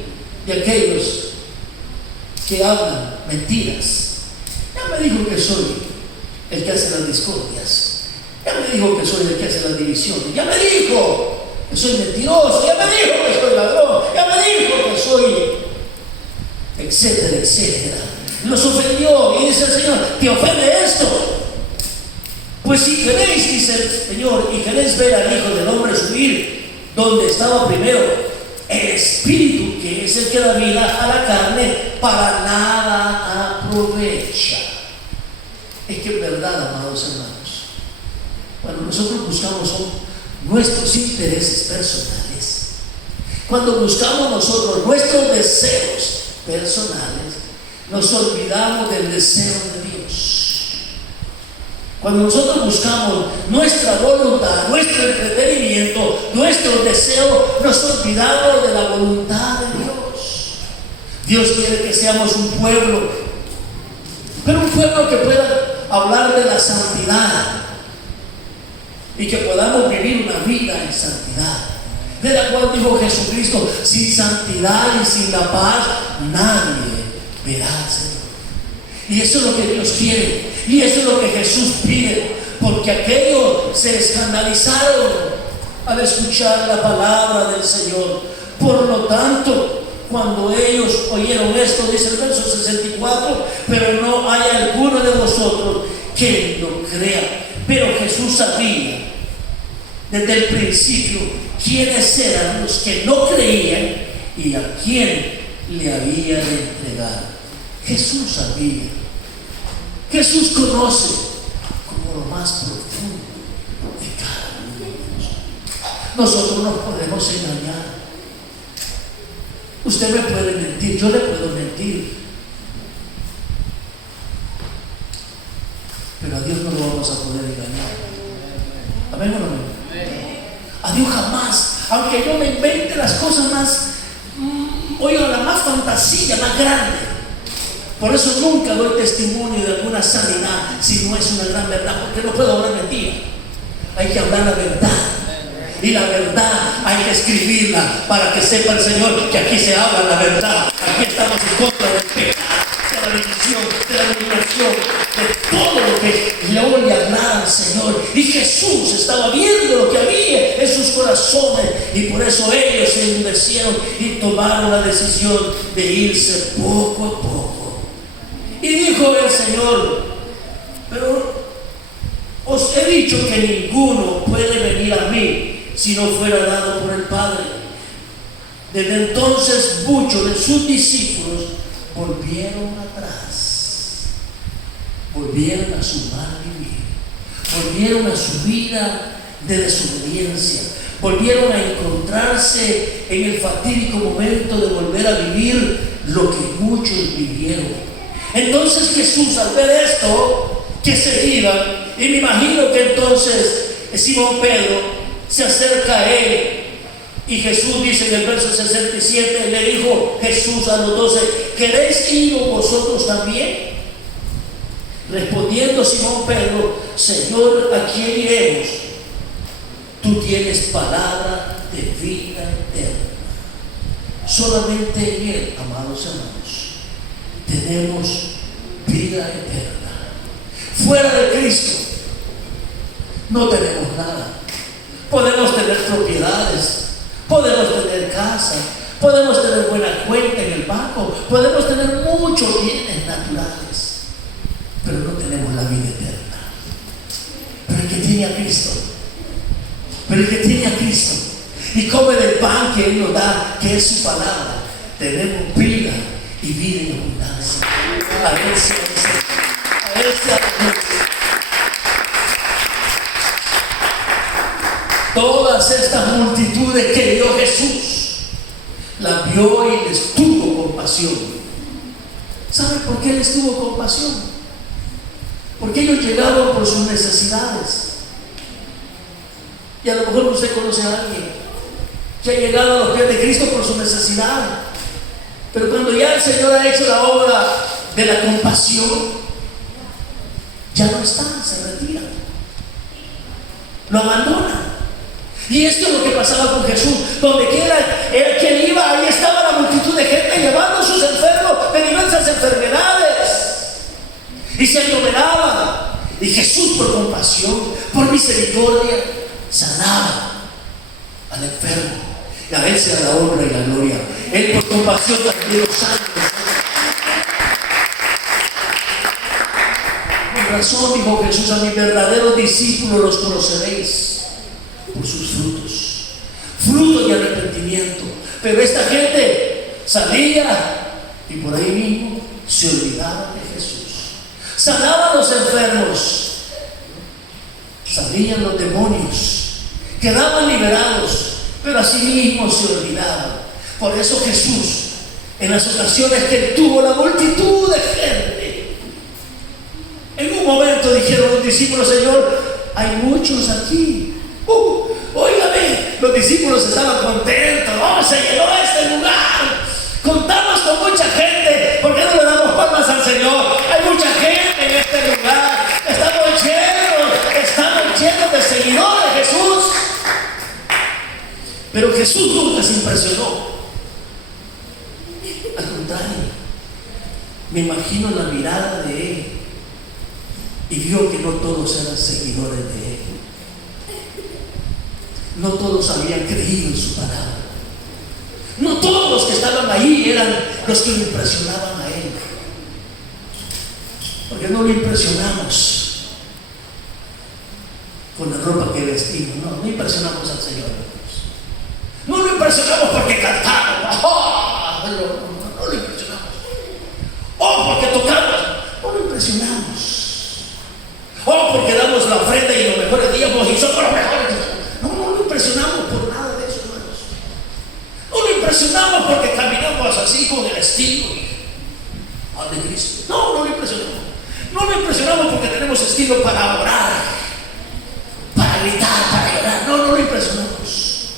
de aquellos que hablan mentiras, ya me dijo que soy el que hace las discordias, ya me dijo que soy el que hace las divisiones, ya me dijo que soy mentiroso, ya me dijo que soy ladrón, ya me dijo que soy, etcétera, etcétera. Los ofendió y dice el Señor, ¿te ofende esto? Pues si queréis, dice el Señor, y queréis ver al Hijo del Hombre subir donde estaba primero, el Espíritu, que es el que da vida a la carne, para nada aprovecha. Es que en verdad, amados hermanos, cuando nosotros buscamos nuestros intereses personales, cuando buscamos nosotros nuestros deseos personales, nos olvidamos del deseo de Dios. Cuando nosotros buscamos nuestra voluntad, nuestro entretenimiento, nuestro deseo, nos olvidamos de la voluntad de Dios. Dios quiere que seamos un pueblo, pero un pueblo que pueda hablar de la santidad y que podamos vivir una vida en santidad, de la cual dijo Jesucristo, sin santidad y sin la paz nadie verá al Señor. Y eso es lo que Dios quiere, y eso es lo que Jesús pide, porque aquellos se escandalizaron al escuchar la palabra del Señor. Por lo tanto, cuando ellos oyeron esto, dice el verso 64, pero no hay alguno de vosotros que lo crea. Pero Jesús sabía desde el principio quiénes eran los que no creían y a quién le había de entregar. Jesús sabía. Jesús conoce como lo más profundo de cada uno de nosotros. Nosotros nos podemos engañar. Usted me puede mentir, yo le puedo mentir, pero a Dios no lo vamos a poder engañar. ¿Amén o no amén? A Dios jamás, aunque yo me invente las cosas más, oiga, la más fantasía, más grande. Por eso nunca doy testimonio de alguna sanidad si no es una gran verdad, porque no puedo hablar mentira. Hay que hablar la verdad. Y la verdad hay que escribirla para que sepa el Señor que aquí se habla la verdad. Aquí estamos en contra del pecado, de la bendición, de la dominación, de todo lo que le oye hablar al Señor. Y Jesús estaba viendo lo que había en sus corazones, y por eso ellos se endurecieron y tomaron la decisión de irse poco a poco. Y dijo el Señor: pero os he dicho que ninguno puede venir a mí si no fuera dado por el Padre. Desde entonces muchos de sus discípulos volvieron atrás, volvieron a su mal vivir, volvieron a su vida de desobediencia, volvieron a encontrarse en el fatídico momento de volver a vivir lo que muchos vivieron. Entonces Jesús, al ver esto, que se iban, y me imagino que entonces Simón Pedro se acerca a él, y Jesús dice en el verso 67, le dijo Jesús a los 12: ¿queréis ir vosotros también? Respondiendo Simón Pedro: Señor, ¿a quién iremos? Tú tienes palabra de vida eterna. Solamente en Él, amados hermanos, tenemos vida eterna. Fuera de Cristo no tenemos nada. Podemos tener propiedades, podemos tener casa, podemos tener buena cuenta en el banco, podemos tener muchos bienes naturales, pero no tenemos la vida eterna. Pero el que tiene a Cristo, y come del pan que Él nos da, que es su palabra, tenemos vida y vida en abundancia. A Él sea todas estas multitudes que vio Jesús, las vio y les tuvo compasión. ¿Saben por qué les tuvo compasión? Porque ellos llegaban por sus necesidades. Y a lo mejor usted conoce a alguien que ha llegado a los pies de Cristo por su necesidad, pero cuando ya el Señor ha hecho la obra de la compasión, ya no están, se retiran, lo abandonan. Y esto es lo que pasaba con Jesús. Donde quiera era quien iba, ahí estaba la multitud de gente llevando a sus enfermos de diversas enfermedades, y se aglomeraban. Y Jesús, por compasión, por misericordia, sanaba al enfermo. Y a Él sea la honra y la gloria. Él, por compasión, también los sana. Con razón dijo Jesús: a mis verdaderos discípulos los conoceréis por sus frutos de arrepentimiento. Pero esta gente salía y por ahí mismo se olvidaban de Jesús. Sanaban a los enfermos, salían los demonios, quedaban liberados, pero así mismo se olvidaban. Por eso Jesús, en las ocasiones que tuvo la multitud de gente, en un momento dijeron los discípulos: Señor, hay muchos aquí. Óigame, los discípulos estaban contentos. ¡Oh, se llenó este lugar! Contamos con mucha gente. ¿Por qué no le damos palmas al Señor? Hay mucha gente en este lugar. Estamos llenos de seguidores de Jesús. Pero Jesús nunca se impresionó. Al contrario, Me imagino la mirada de él y vio que no todos eran seguidores de él. No todos habían creído en su palabra. No todos los que estaban ahí eran los que lo impresionaban a él. Porque no lo impresionamos con la ropa que vestimos. No impresionamos al Señor. No lo impresionamos porque cantamos. No lo impresionamos. O porque tocamos. No lo impresionamos. O porque damos la ofrenda y los mejores díamos y somos los mejores. No lo impresionamos por nada de eso, hermanos. No lo impresionamos porque caminamos así con el estilo de Cristo. No lo impresionamos. No lo impresionamos porque tenemos estilo para orar, para gritar, para llorar. No lo impresionamos.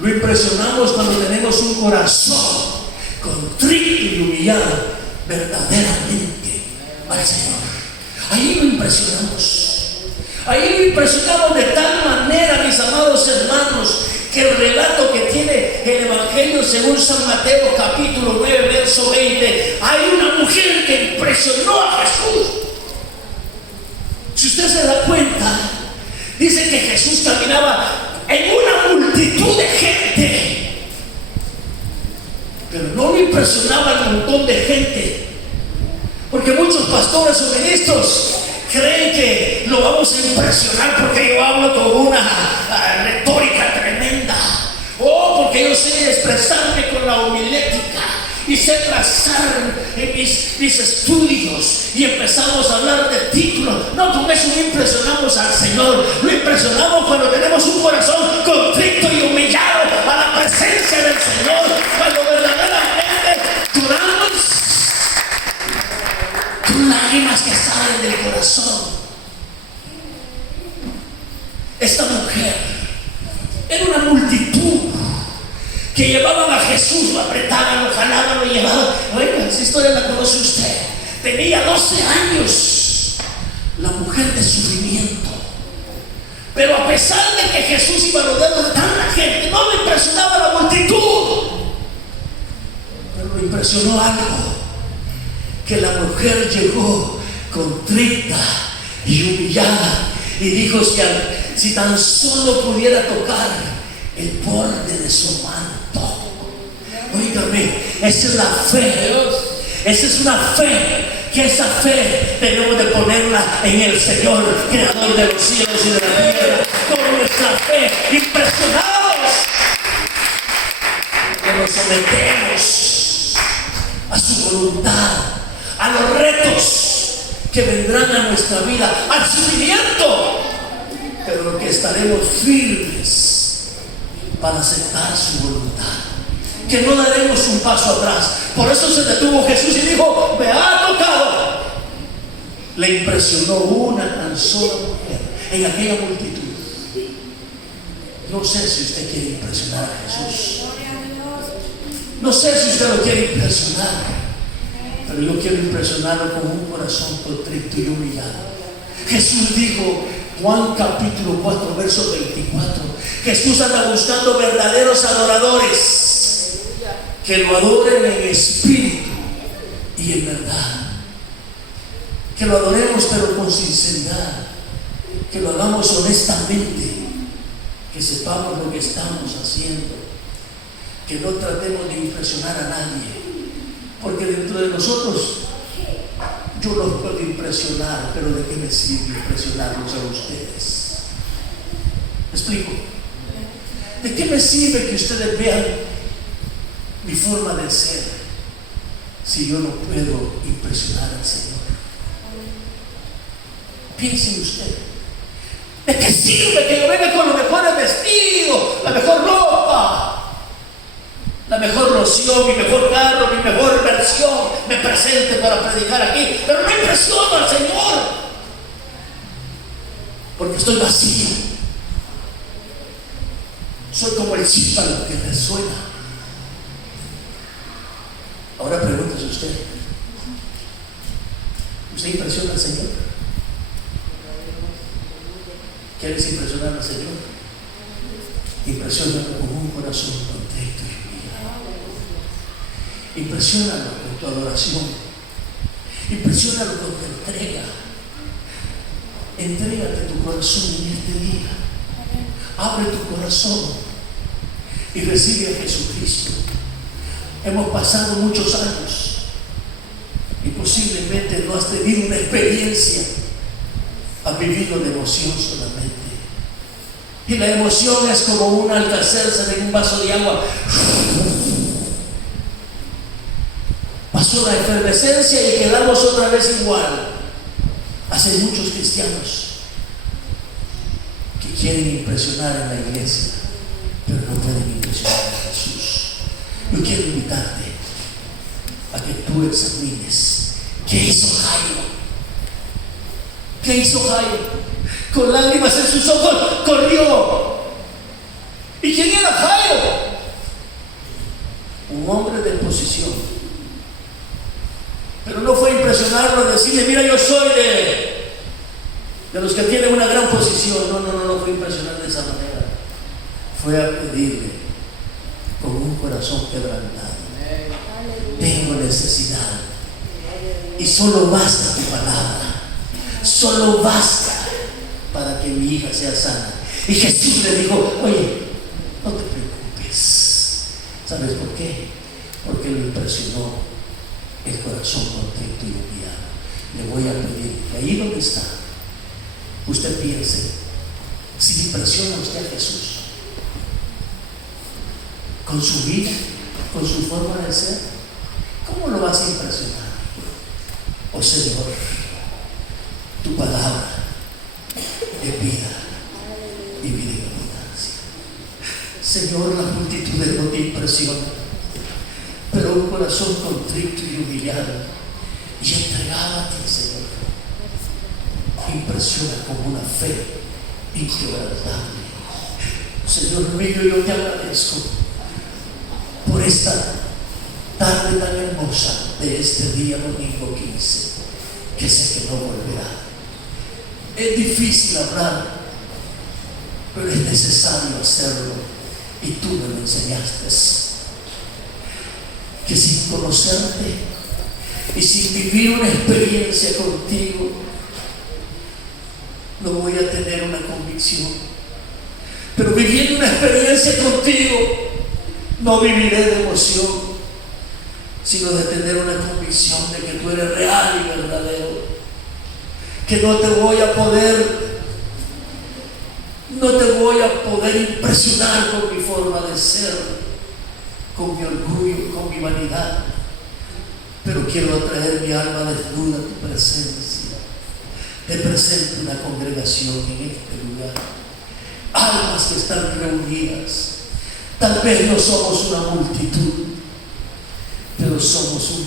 Lo impresionamos cuando tenemos un corazón contrito y humillado verdaderamente al Señor. Ahí lo impresionamos. Ahí lo impresionamos de tal manera, mis amados hermanos, que el relato que tiene el Evangelio según San Mateo capítulo 9 verso 20, hay una mujer que impresionó a Jesús. Si usted se da cuenta, dice que Jesús caminaba en una multitud de gente, pero no le impresionaba el montón de gente, porque muchos pastores o ministros creen que lo vamos a impresionar porque yo hablo con una retórica tremenda, o porque yo sé expresarme con la homilética y sé trazar en mis estudios y empezamos a hablar de títulos. No, con eso no impresionamos al Señor. Lo impresionamos cuando tenemos un corazón contrito y humillado a la presencia del Señor, cuando verdaderamente lloramos con lágrimas que salen del corazón. Esta mujer era una multitud que llevaban a Jesús, lo apretaban, lo jalaban, lo llevaban. Bueno, esa historia la conoce usted. Tenía 12 años la mujer de sufrimiento, pero a pesar de que Jesús iba rodeado de tanta gente, no le impresionaba la multitud, pero le impresionó algo, que la mujer llegó contrita y humillada y dijo: si tan solo pudiera tocar el borde de su manto. Oígame, esa es la fe. Esa es una fe, que esa fe tenemos de ponerla en el Señor, creador de los cielos y de la tierra. Con nuestra fe, impresionados, que nos sometemos a su voluntad, a los retos que vendrán a nuestra vida, al sufrimiento, pero que estaremos firmes para aceptar su voluntad, que no daremos un paso atrás. Por eso se detuvo Jesús y dijo: me ha tocado. Le impresionó una tan sola mujer en aquella multitud. No sé si usted quiere impresionar a Jesús, no sé si usted lo quiere impresionar, pero yo quiero impresionarlo con un corazón contrito y humillado. Jesús dijo, Juan capítulo 4 verso 24, Jesús anda buscando verdaderos adoradores que lo adoren en espíritu y en verdad. Que lo adoremos pero con sinceridad, que lo hagamos honestamente, que sepamos lo que estamos haciendo, que no tratemos de impresionar a nadie, porque dentro de nosotros yo los puedo impresionar, pero ¿de qué me sirve impresionarlos a ustedes? ¿Me explico? ¿De qué me sirve que ustedes vean mi forma de ser si yo no puedo impresionar al Señor? Piensen ustedes. ¿De qué sirve que yo venga con los mejores vestidos, la mejor ropa, la mejor loción, mi mejor carro, mi mejor versión, me presente para predicar aquí, pero no impresiono al Señor porque estoy vacío? Soy como el chípalo que resuena. Ahora pregúntese usted: ¿usted impresiona al Señor? ¿Quieres impresionar al Señor? Impresiónalo con un corazón contento y humillado. Impresiónalo con tu adoración. Impresiónalo con tu entrega. Entrégate tu corazón en este día. Abre tu corazón y recibe a Jesucristo. Hemos pasado muchos años y posiblemente no has tenido una experiencia. Has vivido de emoción solamente. Y la emoción es como un alcacerse en un vaso de agua. Pasó la efervescencia y quedamos otra vez igual. Hay muchos cristianos que quieren impresionar en la iglesia, pero no pueden impresionar a Jesús. Yo quiero invitarte a que tú examines qué hizo Jairo. ¿Qué hizo Jairo? Con lágrimas en sus ojos corrió. ¿Y quién era Jairo? Un hombre de posición. Pero no fue a impresionarlo, a decirle, mira, yo soy de los que tienen una gran posición. No fue a impresionar de esa manera. Fue a pedirle con un corazón quebrantado. Tengo necesidad. Y solo basta tu palabra. Solo basta para que mi hija sea sana. Y Jesús le dijo, oye, no te preocupes. ¿Sabes por qué? Porque lo impresionó el corazón contento y humillado. Le voy a pedir que ahí donde está, usted piense, si impresiona usted a Jesús con su vida, con su forma de ser, ¿cómo lo vas a impresionar? Oh Señor, tu palabra es vida y vida en abundancia. Señor, las multitudes no te impresionan, pero un corazón contrito y humillado y entregado a ti, Señor, impresiona como una fe inquebrantable. Señor mío, yo te agradezco por esta tarde tan hermosa de este día domingo 15, que sé que no volverá. Es difícil hablar, pero es necesario hacerlo, y tú me lo enseñaste. Que sin conocerte y sin vivir una experiencia contigo, no voy a tener una convicción. Pero viviendo una experiencia contigo, no viviré de emoción, sino de tener una convicción de que tú eres real y verdadero. Que no te voy a poder impresionar con mi forma de ser, con mi orgullo, con mi vanidad, pero quiero atraer mi alma desnuda a tu presencia. Te presento una congregación en este lugar, almas que están reunidas. Tal vez no somos una multitud, pero somos un